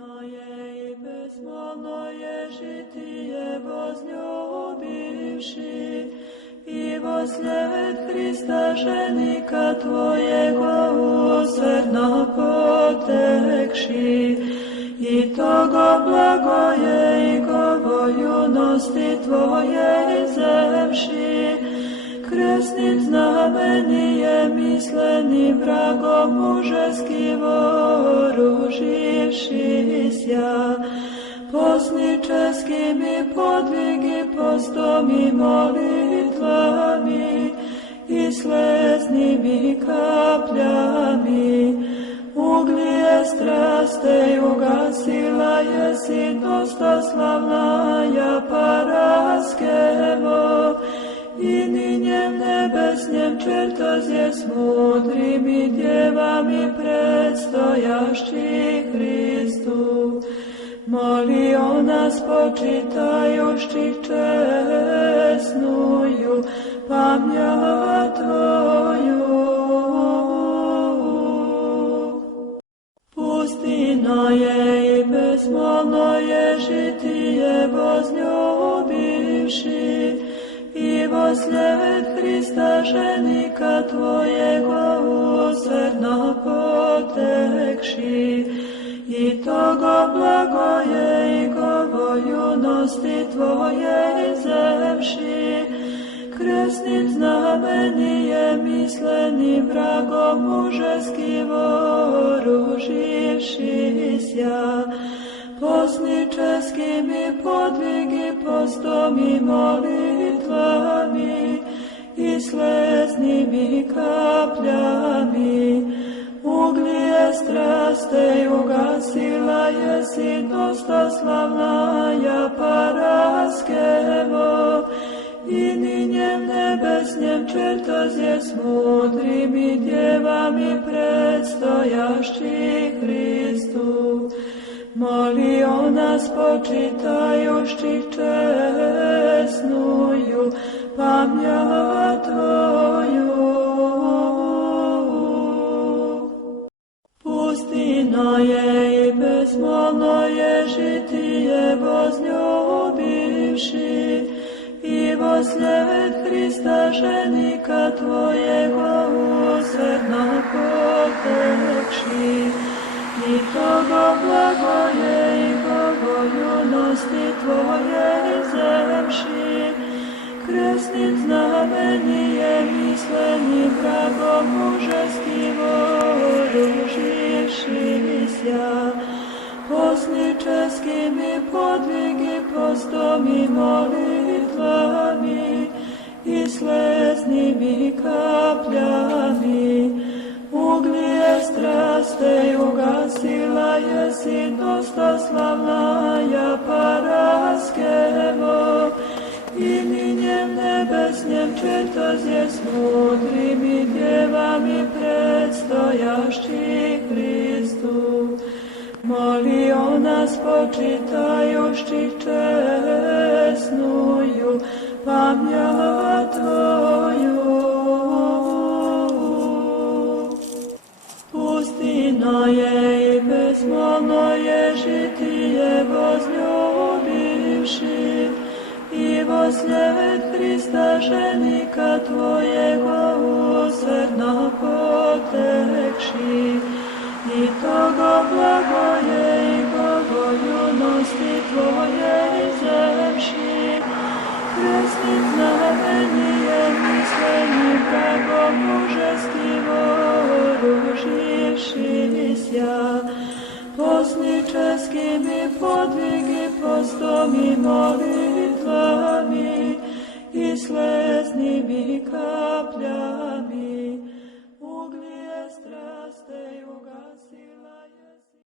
Pustinno je i bezmolno je žitije возлюбивši, i vosled Hrista ženika Tvojego usrdno potekši, i togo blagoje i govo junosti Tvoje zemši, kresnim znamenijem mislenim vragom mužeski voruživšisja, posničeskim i podvigi postom i molitvami i sleznim i kapljami, uglije straste ugasila jesi dostoslavna ja paraskevo, i ninjem nebesnjem čertozje s mudrim i djevami predstojašći Hristu. Moli o nas počitajušćih česnuju pamja Tvoju. Pustinno je i bezmolno je žitije возлюбивši, i vosled Hrista ženika Tvojego usrdno potekši, i togo blagoje i govo junosti Tvoje zemši, kresnim znamenijem mislenim vragom mužeski voruživšisja, posničeskim i podvigi postom i molitvami i sleznim i kapljami, uglije straste ugasila jesi dostoslavna ja paraskevo, i ninjem nebesnjem čertozje s mudrim i djevami predstojašći Hristu. Moli o nas počitajušćih česnuju pamja Tvoju. Pustinno je i bezmolno je žitije возлюбивši, i vosled Hrista ženika Tvojego usrdno potekši, i togo blagoje i govo junosti Tvoje zemši, kresnim znamenijem mislenim vragom mužeski voruživšisja, posničeskim i podvigi postom i molitvami i sleznim i kapljami, uglije straste ugasila jesi dostoslavna ja paraskevo, i ninjem nebesnjem čertozje s mudrim i djevami predstojašći Hristu. Moli o nas počitajušćih česnuju pamja Tvoju. Pustinno je i bezmolno je žitije возлюбивši, i vosled Hrista ženika Tvojego usrdno potekši, i togo blagoje i govo junosti Tvoje zemši, kresnim znamenijem mislenim vragom mužeski voruživšisja, posničeskim i podvigi postom i molitvami i sleznim i kapljami, uglije straste ugasila